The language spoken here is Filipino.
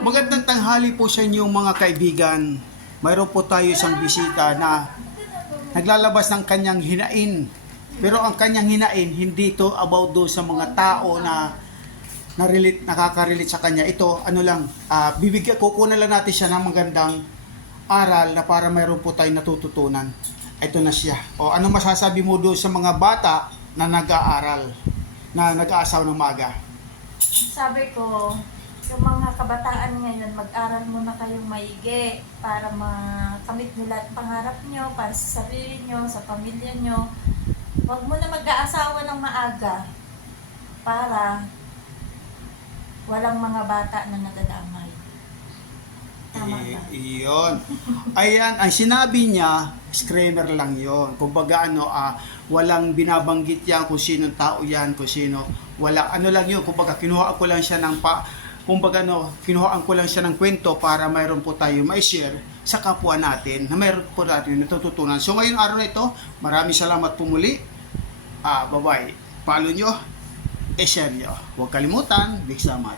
Magandang tanghali po sa inyong mga kaibigan. Mayroon po tayo isang bisita na naglalabas ng kanyang hinain. Pero ang kanyang hinain, hindi ito about do sa mga tao na nakaka-relate sa kanya. Ito, ano lang, kukunan lang natin siya ng magandang aral na para mayroon po tayong natututunan. Ito na siya. O ano masasabi mo doon sa mga bata na nag-aaral, na nag-aasawa ng maaga? Sabi ko, yung mga kabataan ngayon, mag-aral muna kayong maigi para makamit nyo lahat ng pangarap nyo, para sa sarili nyo, sa pamilya nyo. Huwag mo na mag-aasawa ng maaga para walang mga bata na nadadamay. Tama ba? Iyon. Ayan, ang sinabi niya, disclaimer lang yon. Kumbaga walang binabanggit yan kung sinong tao yan, kung sino. Wala, ano lang yun, kumbaga kinuhaan ko lang siya ng kinuhaan ko lang siya ng kwento para mayroon po tayo mai-share sa kapwa natin na mayroon po natin natututunan. So ngayon araw na ito, maraming salamat po muli. Bye-bye. Follow nyo, share nyo. Huwag kalimutan, Big Samar.